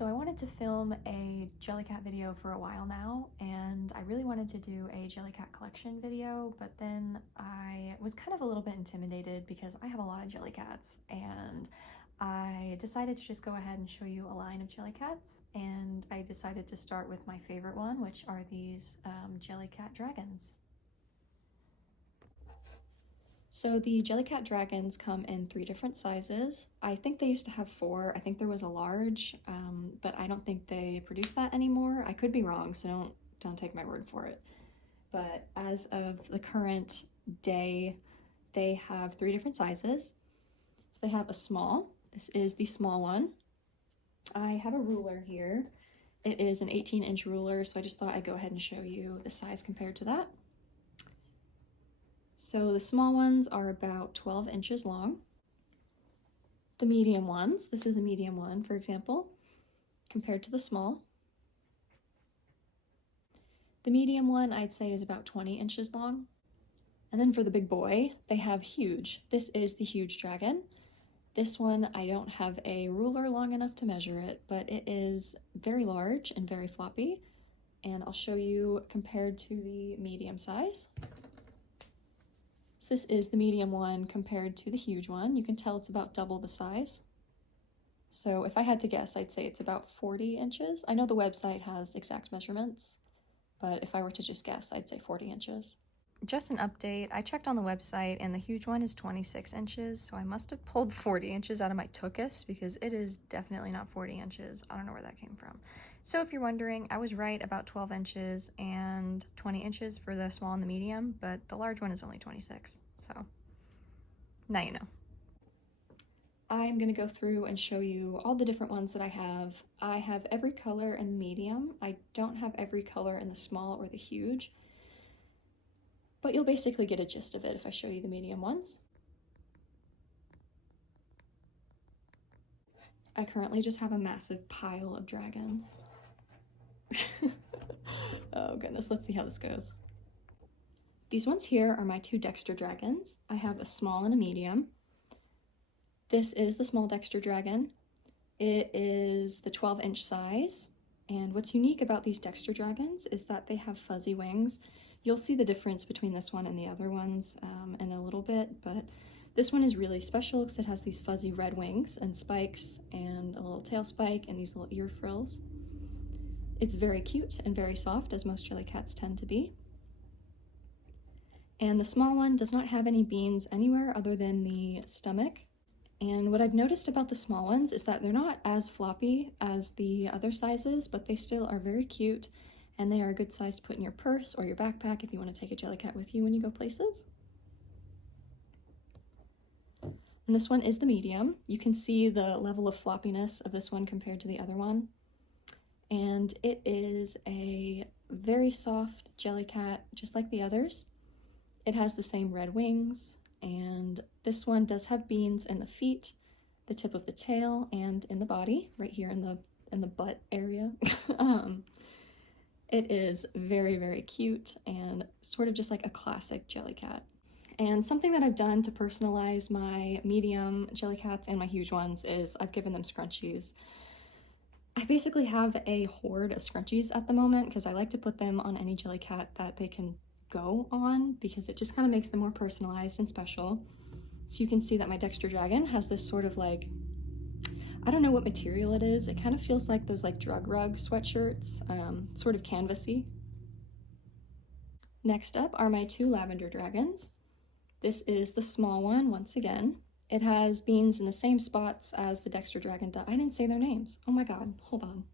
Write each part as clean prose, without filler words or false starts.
So I wanted to film a Jellycat video for a while now, and I really wanted to do a Jellycat collection video, but then I was kind of a little bit intimidated because I have a lot of Jellycats, and I decided to just go ahead and show you a line of Jellycats, and I decided to start with my favorite one, which are these Jellycat Dragons. So the Jellycat Dragons come in 3 different sizes. I think they used to have 4. I think there was a large, but I don't think they produce that anymore. I could be wrong, so don't take my word for it. But as of the current day, they have 3 different sizes. So they have a small. This is the small one. I have a ruler here. It is an 18-inch ruler, so I just thought I'd go ahead and show you the size compared to that. So the small ones are about 12 inches long. The medium ones, this is a medium one, for example, compared to the small. The medium one, I'd say, is about 20 inches long. And then for the big boy, they have huge. This is the huge dragon. This one, I don't have a ruler long enough to measure it, but it is very large and very floppy. And I'll show you compared to the medium size. So this is the medium one compared to the huge one. You can tell it's about double the size. So if I had to guess, I'd say it's about 40 inches. I know the website has exact measurements, but if I were to just guess, I'd say 40 inches. Just an update, I checked on the website and the huge one is 26 inches, so I must have pulled 40 inches out of my tuchus because it is definitely not 40 inches. I don't know where that came from. So if you're wondering, I was right about 12 inches and 20 inches for the small and the medium, but the large one is only 26, so now you know. I'm gonna go through and show you all the different ones that I have. I have every color in the medium. I don't have every color in the small or the huge, but you'll basically get a gist of it if I show you the medium ones. I currently just have a massive pile of dragons. Oh goodness, let's see how this goes. These ones here are my 2 Dexter dragons. I have a small and a medium. This is the small Dexter dragon. It is the 12-inch size. And what's unique about these Dexter dragons is that they have fuzzy wings. You'll see the difference between this one and the other ones in a little bit, but this one is really special because it has these fuzzy red wings and spikes and a little tail spike and these little ear frills. It's very cute and very soft, as most Jellycats tend to be. And the small one does not have any beans anywhere other than the stomach. And what I've noticed about the small ones is that they're not as floppy as the other sizes, but they still are very cute, and they are a good size to put in your purse or your backpack if you want to take a Jellycat with you when you go places. And this one is the medium. You can see the level of floppiness of this one compared to the other one. And it is a very soft Jellycat, just like the others. It has the same red wings, and this one does have beans in the feet, the tip of the tail, and in the body, right here in the butt area. It is very, very cute and sort of just like a classic Jellycat. And something that I've done to personalize my medium Jellycats and my huge ones is I've given them scrunchies. I basically have a hoard of scrunchies at the moment because I like to put them on any Jellycat that they can go on because it just kind of makes them more personalized and special. So you can see that my Dexter Dragon has this sort of like, I don't know what material it is. It kind of feels like those like drug rug sweatshirts, sort of canvasy. Next up are my 2 Lavender dragons. This is the small one, once again. It has beans in the same spots as the Dexter Dragon does. I didn't say their names. Oh my god, hold on.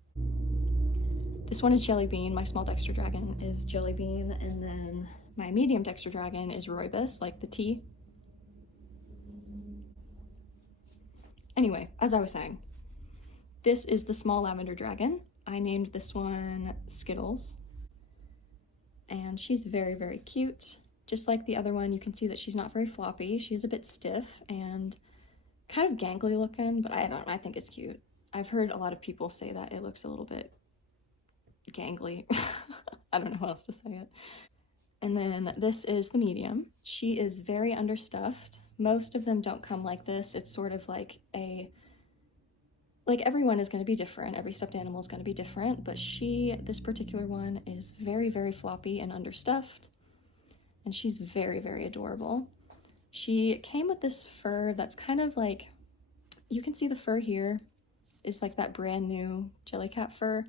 This one is Jellybean. My small Dexter Dragon is Jellybean, and then my medium Dexter Dragon is Rooibos, like the tea. Anyway, as I was saying, this is the small Lavender Dragon. I named this one Skittles, and she's very, very cute. Just like the other one, you can see that she's not very floppy. She's a bit stiff and kind of gangly looking, but I think it's cute. I've heard a lot of people say that it looks a little bit gangly. I don't know how else to say it. And then this is the medium. She is very understuffed. Most of them don't come like this. It's sort of like a like everyone is going to be different, every stuffed animal is going to be different, but this particular one is very, very floppy and understuffed, and she's very, very adorable. She came with this fur that's kind of like, you can see the fur here is like that brand new Jellycat fur,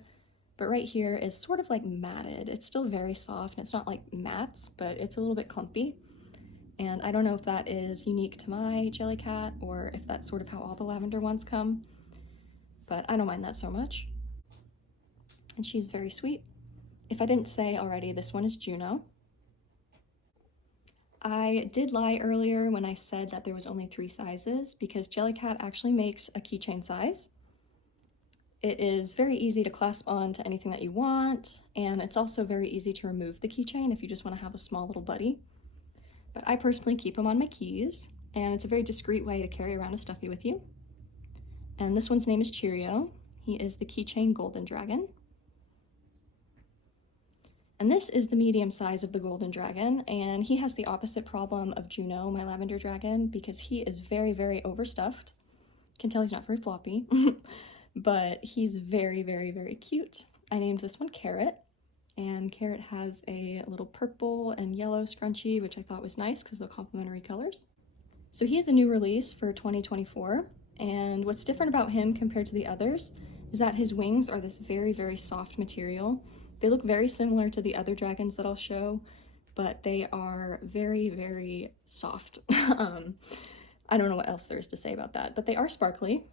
but right here is sort of like matted. It's still very soft, and it's not like mats, but it's a little bit clumpy. And I don't know if that is unique to my Jellycat or if that's sort of how all the lavender ones come, but I don't mind that so much. And she's very sweet. If I didn't say already, this one is Juno. I did lie earlier when I said that there was only 3 sizes because Jellycat actually makes a keychain size. It is very easy to clasp on to anything that you want, and it's also very easy to remove the keychain if you just want to have a small little buddy. But I personally keep them on my keys, and it's a very discreet way to carry around a stuffy with you. And this one's name is Cheerio. He is the keychain golden dragon. And this is the medium size of the golden dragon, and he has the opposite problem of Juno, my lavender dragon, because he is very, very overstuffed. You can tell he's not very floppy, but he's very, very, very cute. I named this one Carrot, and Carrot has a little purple and yellow scrunchie, which I thought was nice because they're complementary colors. So he is a new release for 2024, and what's different about him compared to the others is that his wings are this very, very soft material. They look very similar to the other dragons that I'll show, but they are very, very soft. I don't know what else there is to say about that, but they are sparkly.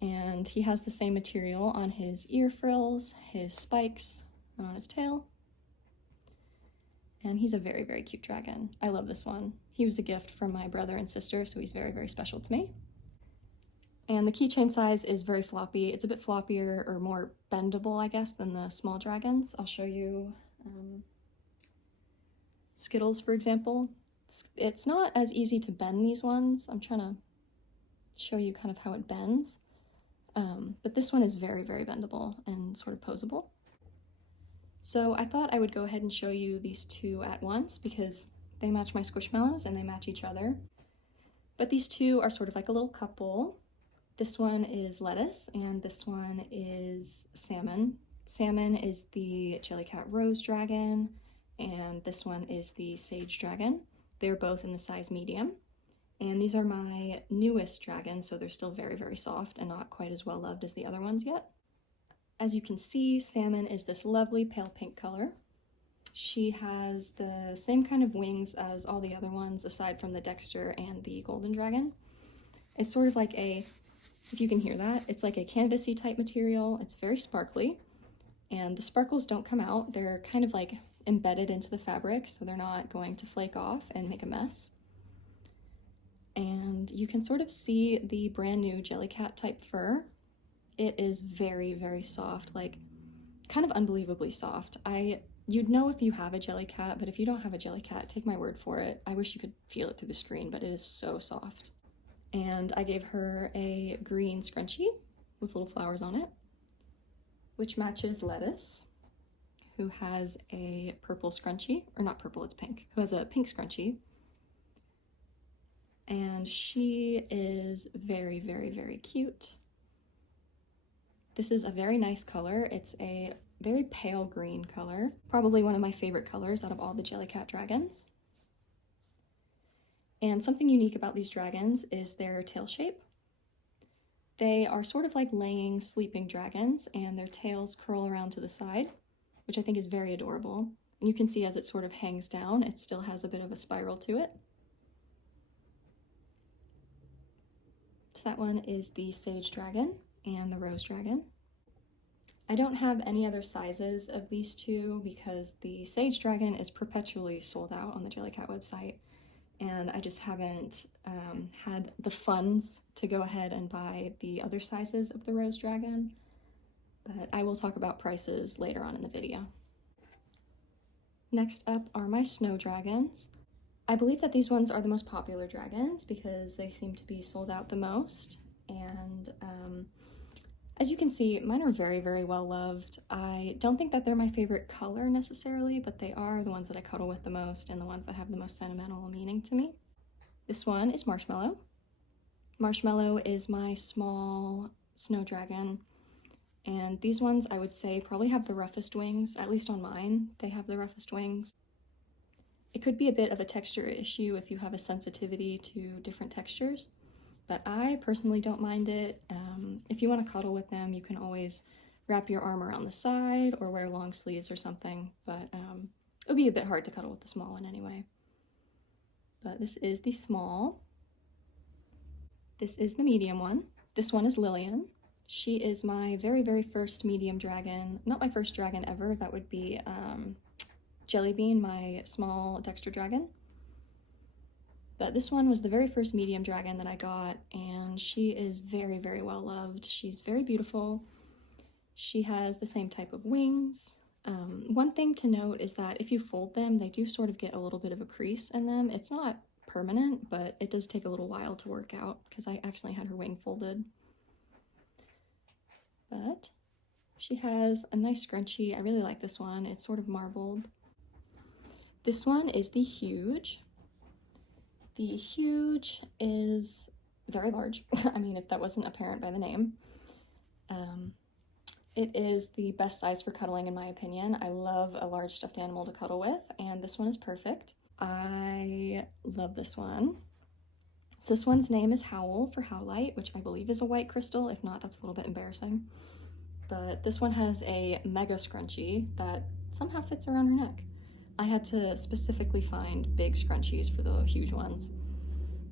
And he has the same material on his ear frills, his spikes, and on his tail. And he's a very, very cute dragon. I love this one. He was a gift from my brother and sister, so he's very, very special to me. And the keychain size is very floppy. It's a bit floppier or more bendable, I guess, than the small dragons. I'll show you Skittles, for example. It's not as easy to bend these ones. I'm trying to show you kind of how it bends. But this one is very, very bendable and sort of posable. So I thought I would go ahead and show you these 2 at once because they match my Squishmallows and they match each other. But these 2 are sort of like a little couple. This one is Lettuce and this one is Salmon. Salmon is the Jellycat Rose Dragon and this one is the Sage Dragon. They're both in the size medium. And these are my newest dragons, so they're still very, very soft and not quite as well loved as the other ones yet. As you can see, Salmon is this lovely pale pink color. She has the same kind of wings as all the other ones, aside from the Dexter and the golden dragon. It's sort of like a, if you can hear that, it's like a canvasy type material. It's very sparkly, and the sparkles don't come out. They're kind of like embedded into the fabric, so they're not going to flake off and make a mess. And you can sort of see the brand new Jellycat type fur. It is very, very soft, like kind of unbelievably soft. You'd know if you have a Jellycat, but if you don't have a Jellycat, take my word for it. I wish you could feel it through the screen, but it is so soft. And I gave her a green scrunchie with little flowers on it, which matches Lettuce, who has a purple scrunchie, or not purple, it's pink, who has a pink scrunchie. And she is very, very, very cute. This is a very nice color. It's a very pale green color, probably one of my favorite colors out of all the Jellycat dragons. And something unique about these dragons is their tail shape. They are sort of like laying, sleeping dragons, and their tails curl around to the side, which I think is very adorable. And you can see as it sort of hangs down, it still has a bit of a spiral to it. So that one is the Sage Dragon and the Rose Dragon. I don't have any other sizes of these 2 because the Sage Dragon is perpetually sold out on the Jellycat website, and I just haven't had the funds to go ahead and buy the other sizes of the Rose Dragon, but I will talk about prices later on in the video. Next up are my Snow Dragons. I believe that these ones are the most popular dragons because they seem to be sold out the most, and as you can see, mine are very, very well loved. I don't think that they're my favorite color necessarily, but they are the ones that I cuddle with the most and the ones that have the most sentimental meaning to me. This one is Marshmallow. Marshmallow is my small snow dragon, and these ones I would say probably have the roughest wings, at least on mine, they have the roughest wings. It could be a bit of a texture issue if you have a sensitivity to different textures, but I personally don't mind it. If you want to cuddle with them, you can always wrap your arm around the side or wear long sleeves or something, but it would be a bit hard to cuddle with the small one anyway. But this is the small. This is the medium one. This one is Lillian. She is my very, very first medium dragon. Not my first dragon ever, that would be Jellybean, my small Dexter dragon. But this one was the very first medium dragon that I got, and she is very, very well loved. She's very beautiful. She has the same type of wings. One thing to note is that if you fold them, they do sort of get a little bit of a crease in them. It's not permanent, but it does take a little while to work out because I accidentally had her wing folded. But she has a nice scrunchie. I really like this one. It's sort of marbled. This one is the Huge. The Huge is very large. I mean, if that wasn't apparent by the name. It is the best size for cuddling in my opinion. I love a large stuffed animal to cuddle with, and this one is perfect. I love this one. So this one's name is Howl for Howlite, which I believe is a white crystal. If not, that's a little bit embarrassing. But this one has a mega scrunchie that somehow fits around her neck. I had to specifically find big scrunchies for the huge ones.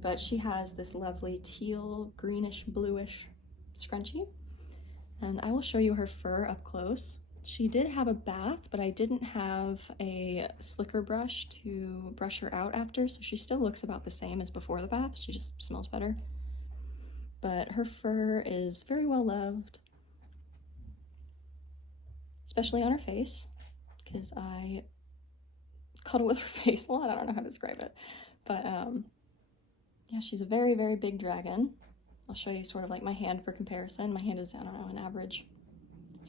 But she has this lovely teal, greenish, bluish scrunchie. And I will show you her fur up close. She did have a bath, but I didn't have a slicker brush to brush her out after, so she still looks about the same as before the bath. She just smells better. But her fur is very well loved, especially on her face, because I cuddle with her face a lot. I don't know how to describe it. But yeah, she's a very, very big dragon. I'll show you sort of like my hand for comparison. My hand is, I don't know, an average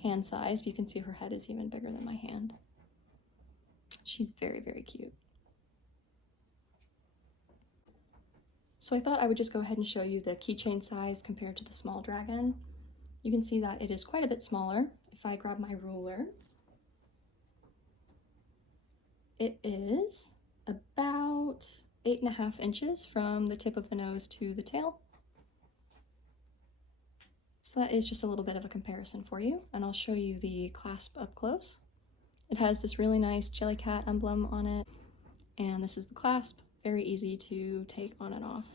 hand size, but you can see her head is even bigger than my hand. She's very, very cute. So I thought I would just go ahead and show you the keychain size compared to the small dragon. You can see that it is quite a bit smaller. If I grab my ruler, it is about 8.5 inches from the tip of the nose to the tail. So that is just a little bit of a comparison for you, and I'll show you the clasp up close. It has this really nice Jellycat emblem on it, and this is the clasp, very easy to take on and off.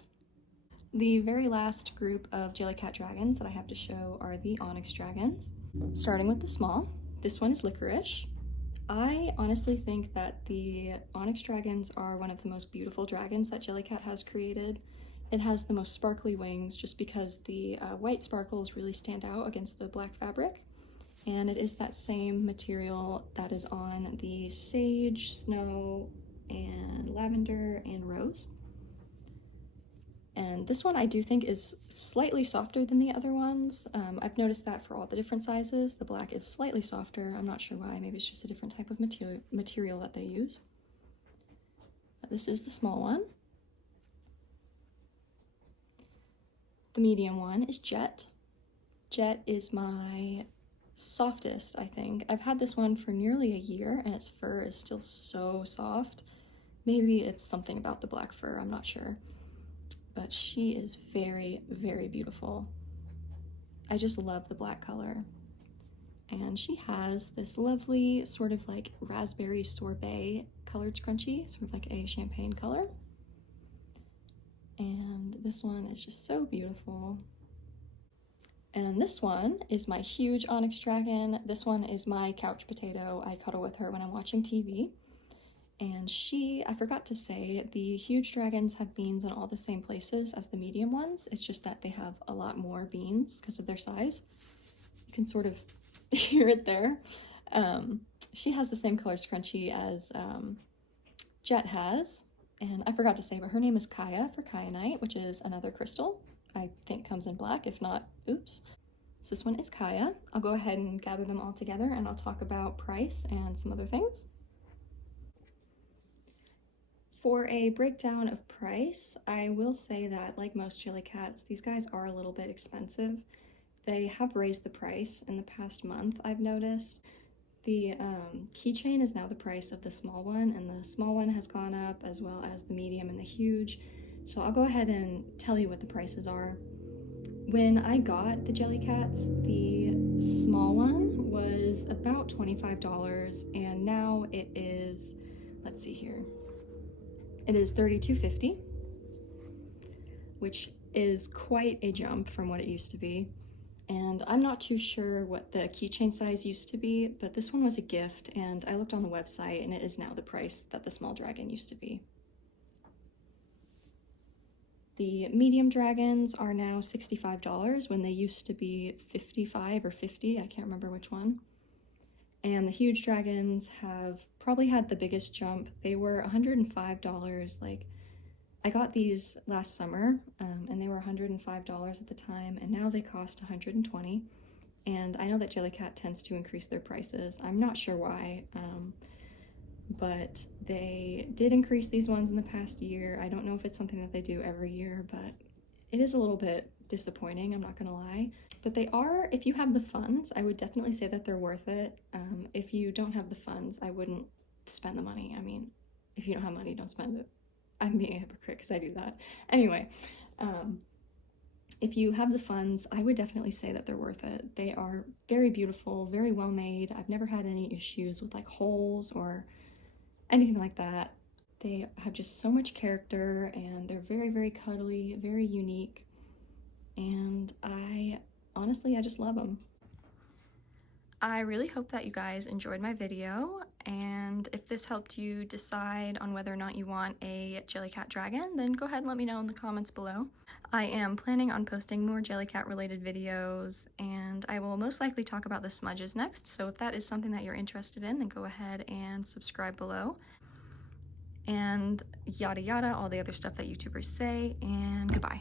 The very last group of Jellycat dragons that I have to show are the Onyx dragons. Starting with the small, this one is Licorice. I honestly think that the Onyx dragons are one of the most beautiful dragons that Jellycat has created. It has the most sparkly wings just because the white sparkles really stand out against the black fabric. And it is that same material that is on the sage, snow, and lavender, and rose. And this one I do think is slightly softer than the other ones. I've noticed that for all the different sizes, the black is slightly softer. I'm not sure why, maybe it's just a different type of material that they use. But this is the small one. The medium one is Jet. Jet is my softest, I think. I've had this one for nearly a year and its fur is still so soft. Maybe it's something about the black fur, I'm not sure. But she is very, very beautiful. I just love the black color. And she has this lovely sort of like raspberry sorbet colored scrunchie, sort of like a champagne color. And this one is just so beautiful. And this one is my huge Onyx dragon. This one is my couch potato. I cuddle with her when I'm watching TV. And I forgot to say, the huge dragons have beans in all the same places as the medium ones. It's just that they have a lot more beans because of their size. You can sort of hear it there. She has the same color scrunchie as Jet has. And I forgot to say, but her name is Kaya for kyanite, which is another crystal. I think comes in black, if not, oops. So this one is Kaya. I'll go ahead and gather them all together and I'll talk about price and some other things. For a breakdown of price, I will say that, like most Jellycats, these guys are a little bit expensive. They have raised the price in the past month, I've noticed. The keychain is now the price of the small one, and the small one has gone up as well as the medium and the huge. So I'll go ahead and tell you what the prices are. When I got the Jellycats, the small one was about $25, and now it is, let's see here, it is $32.50, which is quite a jump from what it used to be. And I'm not too sure what the keychain size used to be, but this one was a gift, and I looked on the website, and it is now the price that the small dragon used to be. The medium dragons are now $65 when they used to be $55 or $50, I can't remember which one. And the huge dragons have probably had the biggest jump. They were $105, like, I got these last summer, and they were $105 at the time, and now they cost $120. And I know that Jellycat tends to increase their prices. I'm not sure why, but they did increase these ones in the past year. I don't know if it's something that they do every year, but it is a little bit disappointing, I'm not gonna lie. But they are, if you have the funds, I would definitely say that they're worth it. If you don't have the funds, I wouldn't spend the money. I mean, if you don't have money, don't spend it. I'm being a hypocrite because I do that. Anyway, if you have the funds, I would definitely say that they're worth it. They are very beautiful, very well made. I've never had any issues with like holes or anything like that. They have just so much character, and they're very, very cuddly, very unique. And honestly, I just love them. I really hope that you guys enjoyed my video, and if this helped you decide on whether or not you want a Jellycat Dragon, then go ahead and let me know in the comments below. I am planning on posting more Jellycat related videos, and I will most likely talk about the smudges next, so if that is something that you're interested in, then go ahead and subscribe below. And yada yada, all the other stuff that YouTubers say, and goodbye.